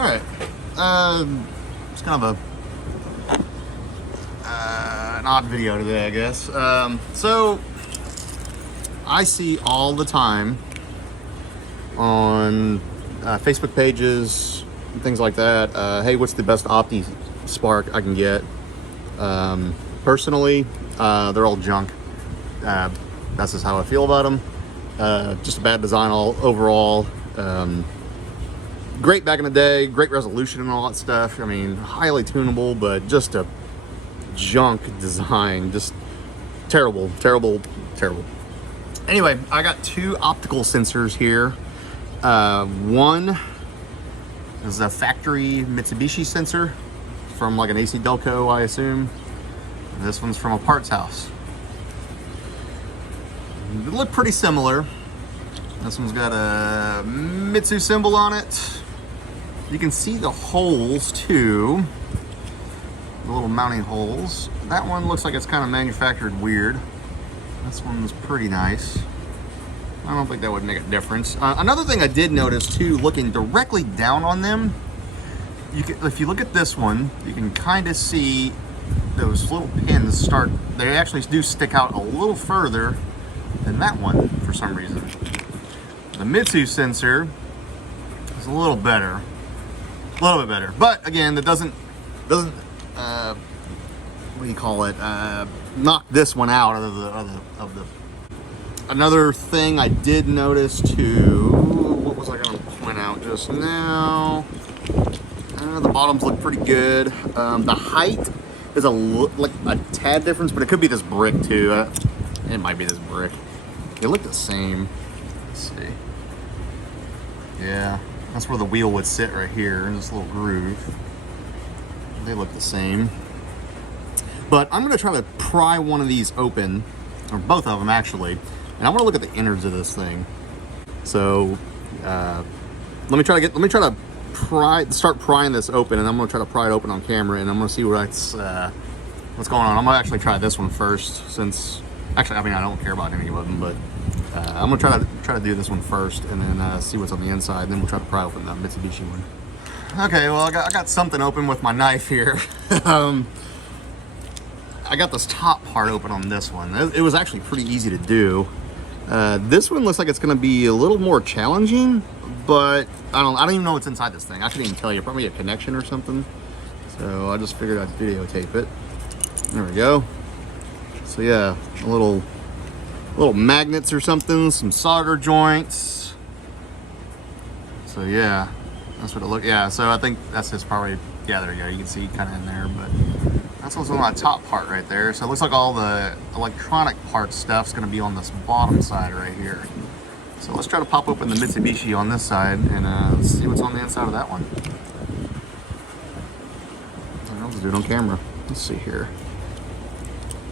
All right. It's kind of an odd video today, I guess. So I see all the time on Facebook pages and things like that. Hey, what's the best Opti spark I can get? Personally, they're all junk. That's just how I feel about them. Just a bad design overall. Great back in the day, great resolution and all that stuff. I mean, highly tunable, but just a junk design. Just terrible, terrible, terrible. Anyway, I got two optical sensors here. One is a factory Mitsubishi sensor from like an AC Delco, I assume. And this one's from a parts house. They look pretty similar. This one's got a Mitsu symbol on it. You can see the holes too, the little mounting holes. That one looks like it's kind of manufactured weird. This one's pretty nice. I don't think that would make a difference. Another thing I did notice too, looking directly down on them, if you look at this one, you can kind of see those little pins they actually do stick out a little further than that one for some reason. The Mitsu sensor is a little better. A little bit better, but again, that doesn't what do you call it? Knock this one out of the. Another thing I did notice too. What was I going to point out just now? The bottoms look pretty good. The height is like a tad difference, but it could be this brick too. It might be this brick. They look the same. Let's see. Yeah. That's where the wheel would sit right here in this little groove. They look the same. But I'm going to try to pry one of these open, or both of them actually, and I want to look at the innards of this thing. So let me try to start prying this open, and I'm going to try to pry it open on camera, and I'm going to see what's going on. I'm going to actually try this one first, since actually I mean I don't care about any of them, but I'm gonna try to do this one first, and then see what's on the inside. And then we'll try to pry open that Mitsubishi one. Okay, well I got something open with my knife here. I got this top part open on this one. It was actually pretty easy to do. This one looks like it's gonna be a little more challenging, but I don't even know what's inside this thing. I couldn't even tell you. Probably a connection or something. So I just figured I'd videotape it. There we go. So yeah, a little magnets or something, some solder joints. So yeah, that's what it looked. Yeah, so I think that's just probably, yeah, there you go. You can see kind of in there, but that's what's on my top part right there. So it looks like all the electronic parts stuff's going to be on this bottom side right here. So let's try to pop open the Mitsubishi on this side and see what's on the inside of that one. I'll just do it on camera. Let's see here.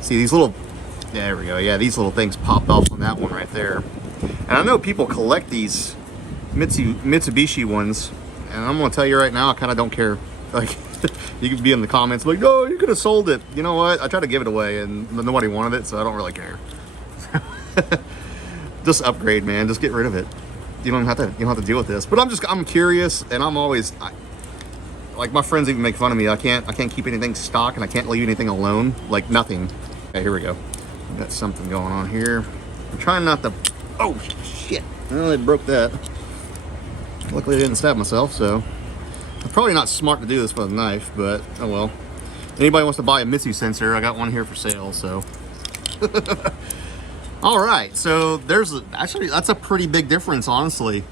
See these little, there we go. Yeah, these little things popped off on that one right there. And I know people collect these Mitsubishi ones, and I'm gonna tell you right now, I kind of don't care. Like, you could be in the comments like, "No, you could have sold it." You know what? I tried to give it away, and nobody wanted it, so I don't really care. Just upgrade, man. Just get rid of it. You don't have to deal with this. But I'm curious, and I'm always like, my friends even make fun of me. I can't keep anything stock, and I can't leave anything alone. Like nothing. Okay, here we go. Got something going on here. I'm trying not to. Oh shit! Well, I broke that. Luckily, I didn't stab myself. So, I'm probably not smart to do this with a knife, but oh well. Anybody wants to buy a Mitsu sensor? I got one here for sale. So, all right. So actually that's a pretty big difference, honestly.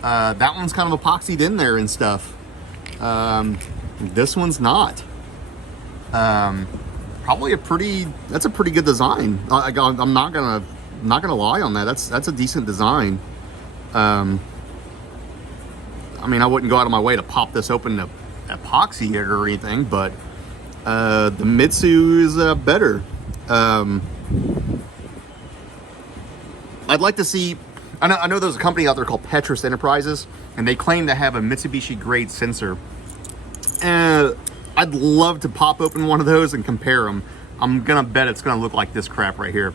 That one's kind of epoxied in there and stuff. This one's not. Probably that's a pretty good design. I'm not gonna lie on that. That's a decent design. I mean, I wouldn't go out of my way to pop this open to epoxy it or anything, but the Mitsu is better. I'd like to see. I know there's a company out there called Petrus Enterprises, and they claim to have a Mitsubishi grade sensor. I'd love to pop open one of those and compare them. I'm gonna bet it's gonna look like this crap right here.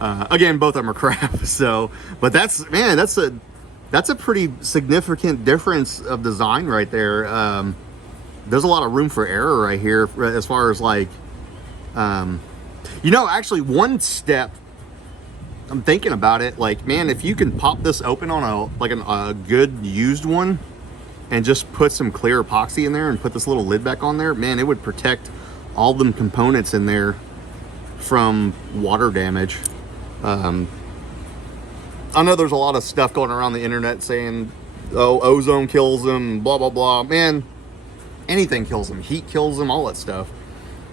Again, both of them are crap. So, but that's that's a pretty significant difference of design right there. There's a lot of room for error right here as far as like, you know, actually one step, I'm thinking about it, like, man, if you can pop this open on a good used one and just put some clear epoxy in there and put this little lid back on there, man, it would protect all them components in there from water damage. I know there's a lot of stuff going around the internet saying, oh, ozone kills them, blah, blah, blah. Man, anything kills them. Heat kills them, all that stuff.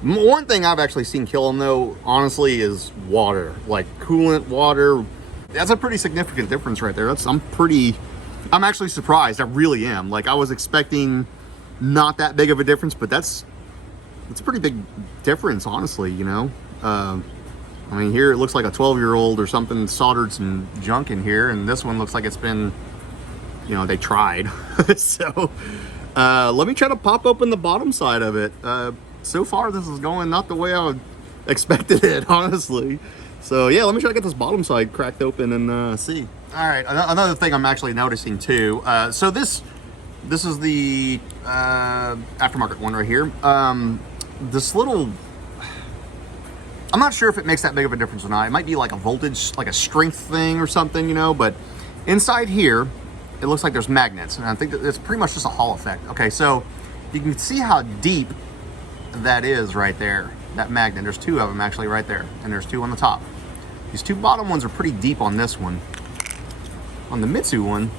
One thing I've actually seen kill them, though, honestly, is water. Like coolant, water. That's a pretty significant difference right there. I'm actually surprised. I really am. Like, I was expecting not that big of a difference, but that's a pretty big difference, honestly, you know? I mean, here it looks like a 12-year-old or something soldered some junk in here, and this one looks like it's been, you know, they tried. So, let me try to pop open the bottom side of it. So far, this is going not the way I expected it, honestly. So, yeah, let me try to get this bottom side cracked open and see. All right, another thing I'm actually noticing, too. So this is the aftermarket one right here. This little... I'm not sure if it makes that big of a difference or not. It might be like a voltage, like a strength thing or something, you know, but inside here, it looks like there's magnets, and I think that it's pretty much just a Hall effect. Okay, so you can see how deep that is right there, that magnet. There's two of them actually right there, and there's two on the top. These two bottom ones are pretty deep on this one. On the Mitsu one,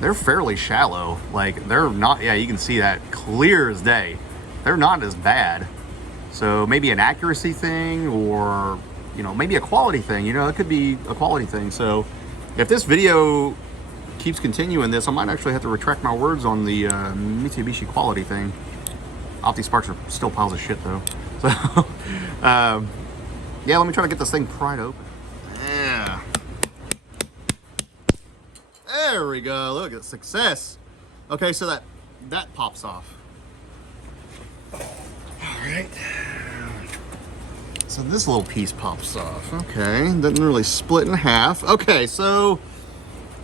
they're fairly shallow. Like, they're not, yeah, you can see that clear as day. They're not as bad. So maybe an accuracy thing, or, you know, maybe a quality thing. You know, it could be a quality thing. So if this video keeps continuing this, I might actually have to retract my words on the Mitsubishi quality thing. Opti sparks are still piles of shit, though. So, yeah, let me try to get this thing pried open. Yeah. There we go. Look at success. Okay, so that pops off. All right. So this little piece pops off. Okay, doesn't really split in half. Okay, so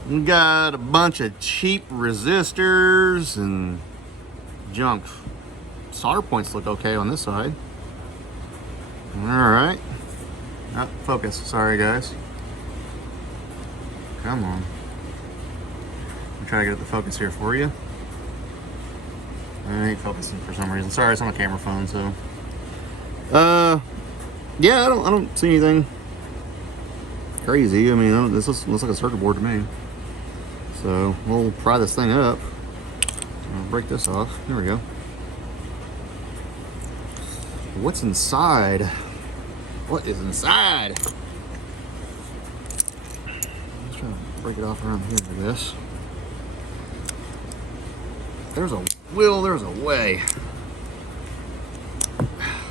we got a bunch of cheap resistors and junk. Solder points look okay on this side. All right. Oh, focus. Sorry, guys. Come on. I'm trying to get the focus here for you. I ain't focusing for some reason. Sorry, it's on a camera phone, so. Yeah, I don't see anything crazy. I mean, this looks like a circuit board to me. So we'll pry this thing up. I'll break this off. There we go. What's inside? What is inside? Let's try to break it off around here, I guess. There's a will, there's a way.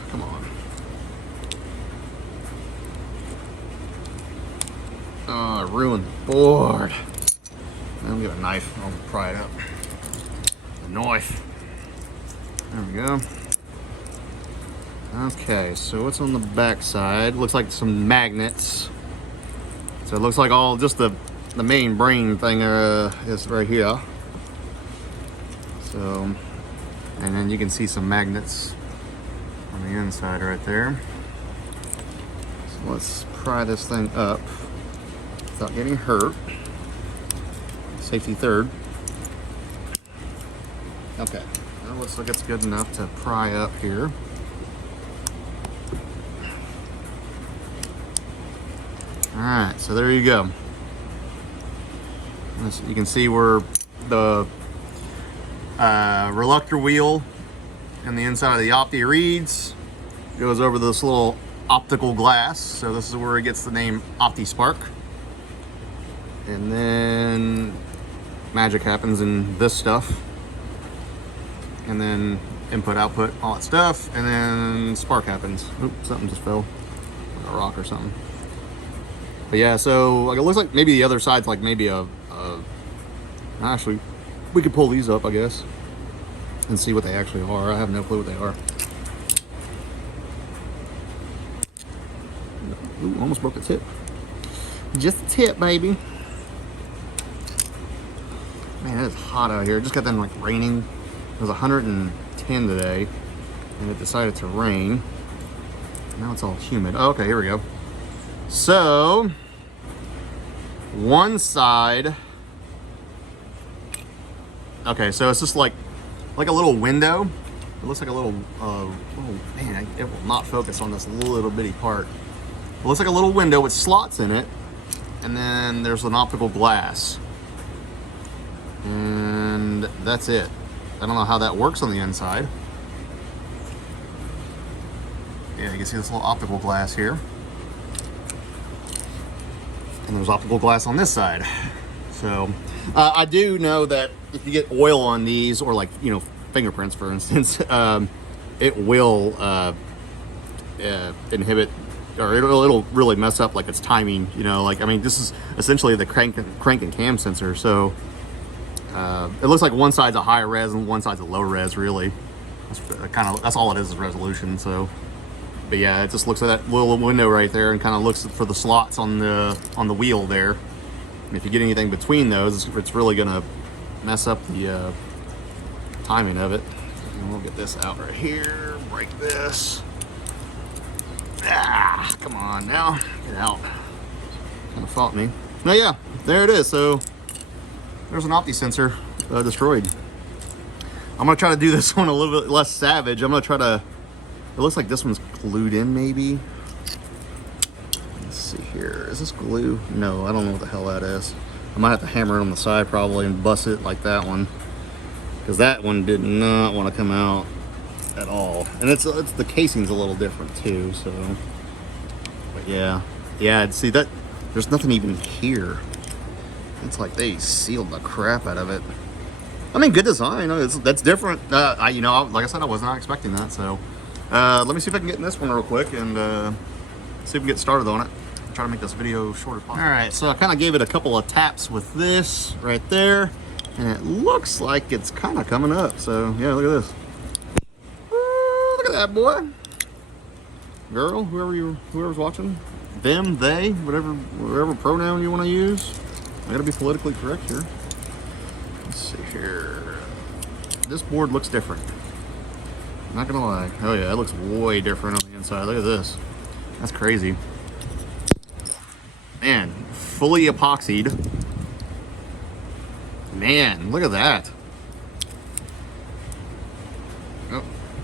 Come on. Oh, I ruined the board. Let me get a knife. I'll pry it up. A knife. There we go. Okay, so what's on the back side? Looks like some magnets. So it looks like all just the main brain thing is right here. So, and then you can see some magnets on the inside right there. So let's pry this thing up without getting hurt. Safety third. Okay, now looks like it's good enough to pry up here. Alright, so there you go. You can see where the reluctor wheel and the inside of the Opti reads goes over this little optical glass. So this is where it gets the name Opti Spark. And then magic happens in this stuff. And then input, output, all that stuff. And then spark happens. Oops, something just fell. Like a rock or something. But yeah, so like it looks like maybe the other side's like maybe actually, we could pull these up, I guess, and see what they actually are. I have no clue what they are. Ooh, almost broke the tip. Just the tip, baby. Man, it's hot out here. It just got done like raining. It was 110 today, and it decided to rain. Now it's all humid. Oh, okay, here we go. So, one side. Okay, so it's just like a little window. It looks like a little, oh man, it will not focus on this little bitty part. It looks like a little window with slots in it, and then there's an optical glass. And that's it. I don't know how that works on the inside. Yeah, you can see this little optical glass here. And there's optical glass on this side. So, I do know that if you get oil on these, or like, you know, fingerprints, for instance, it will inhibit, or it'll really mess up like its timing. You know, like, I mean, this is essentially the crank and cam sensor. So it looks like one side's a high res and one side's a low res. Really, that's all it is resolution. So, but yeah, it just looks at that little window right there and kind of looks for the slots on the wheel there. And if you get anything between those, it's really gonna mess up the timing of it. And we'll get this out right here, break this. Ah, come on now, get out. Kind of fought me. No, yeah, there it is. So there's an Opti sensor destroyed. I'm gonna try to do this one a little bit less savage. I'm gonna try to, it looks like this one's glued in maybe. Let's see here, is this glue? No, I don't know what the hell that is. I might have to hammer it on the side probably and bust it like that one, because that one did not want to come out at all. And it's the casing's a little different too. So, but yeah. See that? There's nothing even here. It's like they sealed the crap out of it. I mean, good design. That's different. You know, like I said, I was not expecting that. So, let me see if I can get in this one real quick and see if we can get started on it. Try to make this video short as possible. All right, so I kind of gave it a couple of taps with this right there, and it looks like it's kind of coming up. So yeah, look at this. Ooh, look at that, boy, girl, whoever's watching, them, they, whatever pronoun you want to use. I gotta be politically correct here. Let's see here. This board looks different. I'm not gonna lie. Oh yeah, it looks way different on the inside. Look at this. That's crazy. Man, fully epoxied. Man, look at that.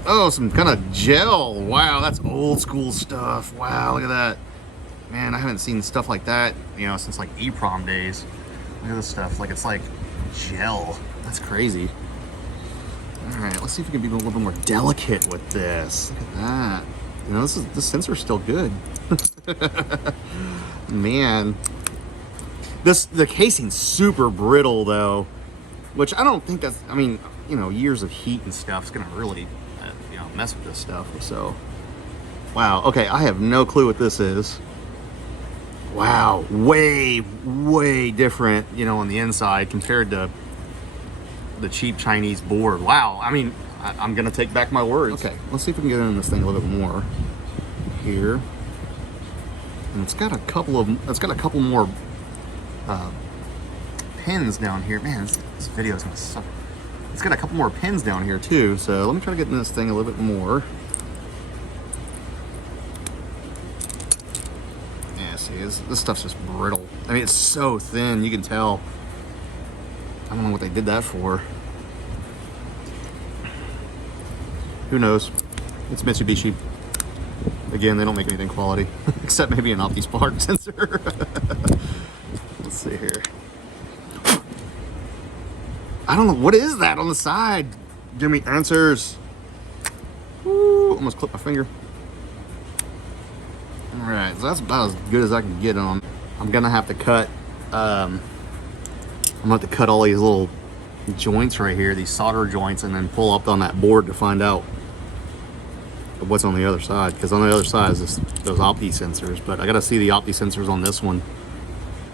Oh, some kind of gel. Wow, that's old school stuff. Wow, look at that. Man, I haven't seen stuff like that, you know, since like EPROM days. Look at this stuff. Like, it's like gel. That's crazy. All right, let's see if we can be a little bit more delicate with this. Look at that. You know, this sensor's still good. Man, the casing's super brittle though, which I don't think that's, I mean, you know, years of heat and stuff is gonna really you know, mess with this stuff. So wow, okay, I have no clue what this is. Wow, way different, you know, on the inside compared to the cheap Chinese board. Wow, I mean, I'm gonna take back my words. Okay, let's see if we can get in this thing a little bit more here. And it's got a couple more pins down here. Man, this video is gonna suck. It's got a couple more pins down here too. So let me try to get in this thing a little bit more. Yeah, see, this stuff's just brittle. I mean, it's so thin, you can tell. I don't know what they did that for. Who knows? It's Mitsubishi. Again, they don't make anything quality, except maybe an Opti spark sensor. Let's see here. I don't know, what is that on the side? Give me answers. Ooh, almost clipped my finger. All right, so that's about as good as I can get on. I'm gonna have to cut, I'm gonna have to cut all these little joints right here, these solder joints, and then pull up on that board to find out what's on the other side, because on the other side is those Opti sensors. But I gotta see the Opti sensors on this one.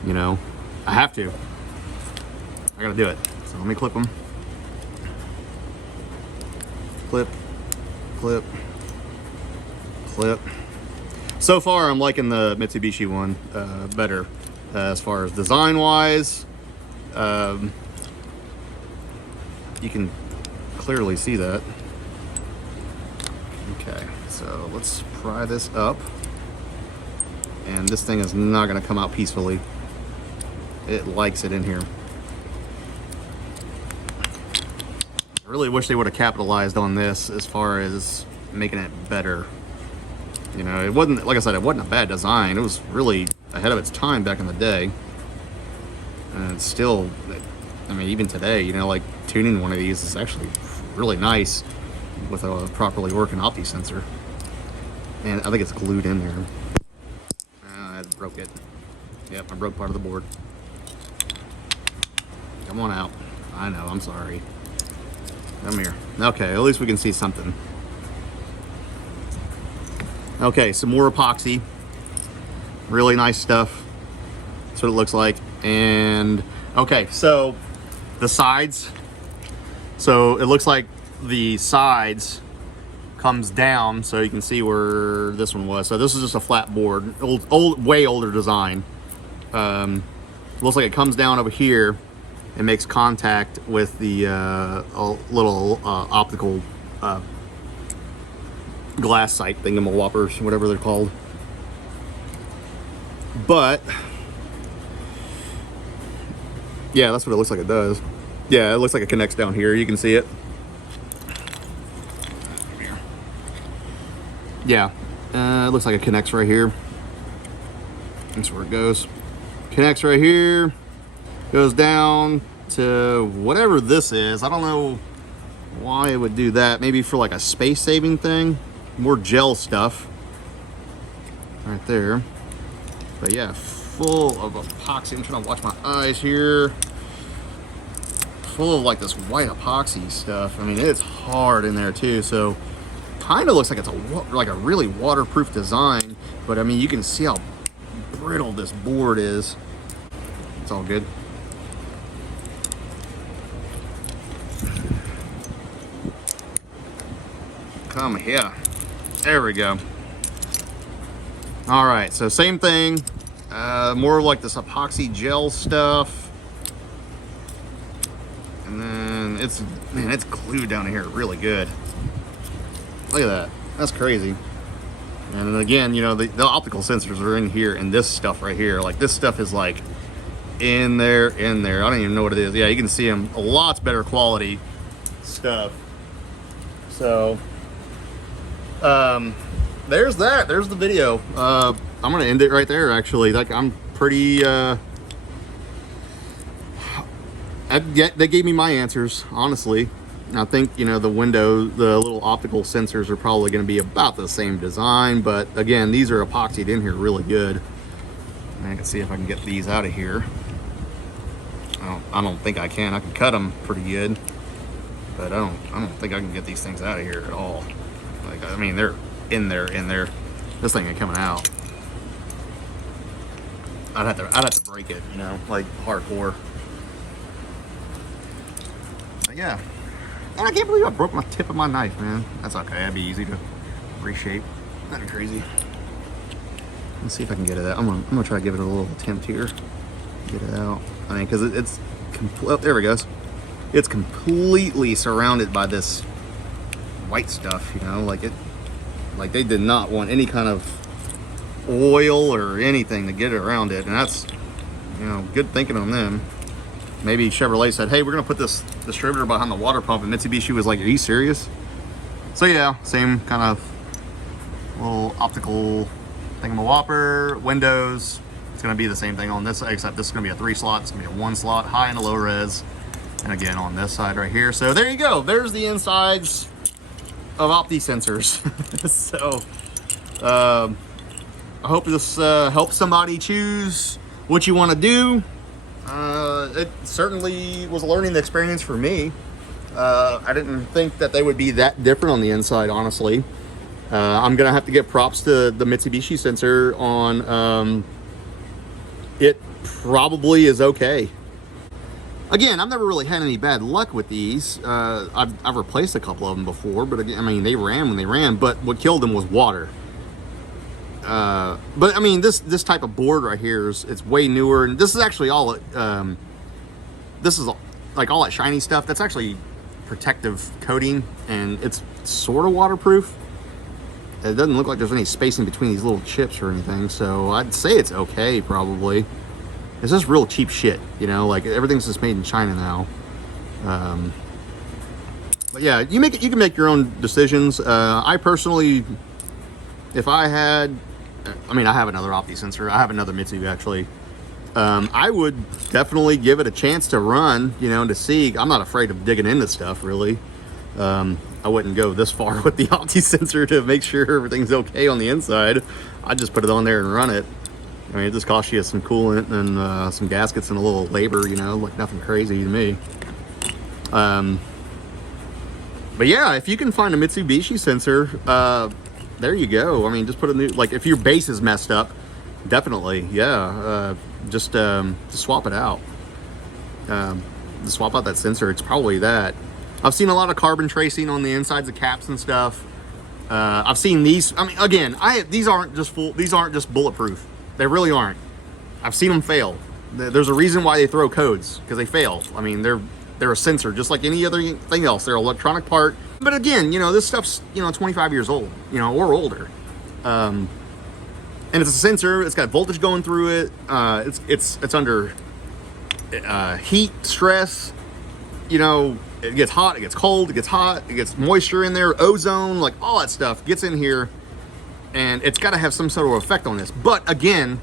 You know, I have to. I gotta do it. So let me clip them. Clip, clip, clip. So far, I'm liking the Mitsubishi one better as far as design wise. you can clearly see that. Okay, so let's pry this up. And this thing is not going to come out peacefully. It likes it in here. I really wish they would have capitalized on this as far as making it better. You know, it wasn't, like I said, it wasn't a bad design. It was really ahead of its time back in the day. And it's still, I mean, even today, you know, like tuning one of these is actually really nice with a properly working Opti sensor. And I think it's glued in there. I broke it. Yep, I broke part of the board. Come on out. I know, I'm sorry. Come here. Okay, at least we can see something. Okay, some more epoxy. Really nice stuff. That's what it looks like. And okay, so the sides. So it looks like the sides comes down, so you can see where this one was. So this is just a flat board, way older design. Looks like it comes down over here and makes contact with the little optical glass sight thingamawhoppers, whatever they're called. But yeah, that's what it looks like it does. Yeah, it looks like it connects down here. You can see it. Yeah, it looks like it connects right here. That's where it goes. Connects right here, goes down to whatever this is. I don't know why it would do that. Maybe for like a space saving thing. More gel stuff right there. But yeah, full of epoxy. I'm trying to watch my eyes here. Full of like this white epoxy stuff. I mean, it's hard in there too. So kind of looks like it's a really waterproof design, but I mean, you can see how brittle this board is. It's all good. Come here. There we go. All right, so same thing. More like this epoxy gel stuff. And then it's glued down in here really good. Look at that. That's crazy. And then again, you know, the optical sensors are in here, and this stuff right here, like this stuff is like in there. I don't even know what it is. Yeah, you can see them. A lot better quality stuff. So, there's that. There's the video. I'm gonna end it right there. Actually, like I'm pretty. They gave me my answers, honestly. I think, you know, the little optical sensors are probably going to be about the same design, but again, these are epoxied in here really good. And I can see if I can get these out of here. I don't think I can. I can cut them pretty good, but I don't think I can get these things out of here at all. Like, I mean, they're in there. This thing ain't coming out. I'd have to break it, you know, like hardcore. But yeah. And I can't believe I broke my tip of my knife, man. That's okay. That'd be easy to reshape. Nothing crazy. Let's see if I can get it out. I'm gonna try to give it a little attempt here. Get it out. I mean, because it's oh, there it goes. It's completely surrounded by this white stuff. You know, like they did not want any kind of oil or anything to get around it, and that's, you know, good thinking on them. Maybe Chevrolet said, hey, we're gonna put this distributor behind the water pump, and Mitsubishi was like, are you serious? So yeah, same kind of little optical thingamawhopper, windows. It's gonna be the same thing on this, except this is gonna be a 3-slot, it's gonna be a 1-slot, high and a low res. And again, on this side right here. So there you go, there's the insides of Opti sensors. So, I hope this helps somebody choose what you wanna do. It certainly was a learning experience for me. I didn't think that they would be that different on the inside, honestly. I'm gonna have to give props to the Mitsubishi sensor on it probably is okay. Again, I've never really had any bad luck with these. I've replaced a couple of them before, but again, I mean, they ran when they ran, but what killed them was water. But I mean, this type of board right here it's way newer, and this is actually all this is like all that shiny stuff. That's actually protective coating, and it's sort of waterproof. It doesn't look like there's any spacing between these little chips or anything, so I'd say it's okay, probably. It's just real cheap shit, you know, like everything's just made in China now. But yeah, you can make your own decisions. I personally, if I had, I mean, I have another Opti sensor. I have another Mitsubishi actually. I would definitely give it a chance to run, you know, to see. I'm not afraid of digging into stuff, really. I wouldn't go this far with the Opti sensor to make sure everything's okay on the inside. I'd just put it on there and run it. I mean, it just costs you some coolant and some gaskets and a little labor, you know, like nothing crazy to me. But yeah, if you can find a Mitsubishi sensor, there you go. I mean, just put a new, like if your base is messed up, definitely, yeah, just swap it out. Just swap out that sensor. It's probably that. I've seen a lot of carbon tracing on the insides of caps and stuff. I've seen these. I mean, again, these aren't just bulletproof. They really aren't. I've seen them fail. There's a reason why they throw codes, because they fail. I mean, they're a sensor just like any other thing else. They're an electronic part. But again, you know, this stuff's, you know, 25 years old, you know, or older. And it's a sensor. It's got voltage going through it. It's under heat, stress. You know, it gets hot, it gets cold, it gets hot, it gets moisture in there, ozone, like all that stuff gets in here, and it's got to have some sort of effect on this. But again,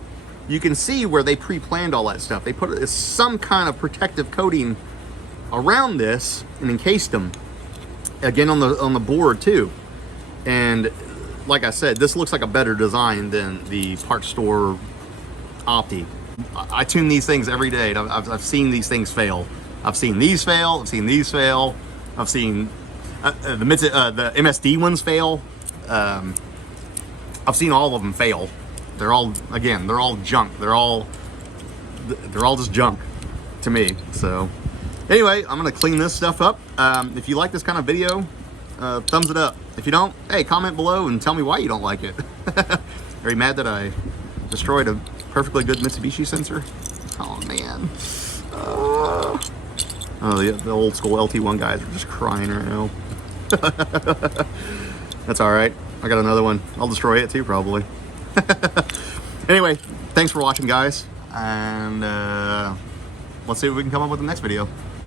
you can see where they pre-planned all that stuff. They put some kind of protective coating around this and encased them. Again, on the board too. And like I said, this looks like a better design than the parts store Opti. I tune these things every day. I've seen these things fail. I've seen these fail. I've seen these fail. I've seen the MSD ones fail. I've seen all of them fail. They're all junk. They're all just junk to me. So anyway, I'm gonna clean this stuff up. If you like this kind of video, thumbs it up. If you don't, hey, comment below and tell me why you don't like it. Are you mad that I destroyed a perfectly good Mitsubishi sensor? Oh man. Oh, the old school LT1 guys are just crying right now. That's all right. I got another one. I'll destroy it too, probably. Anyway, thanks for watching, guys. And let's see what we can come up with in the next video.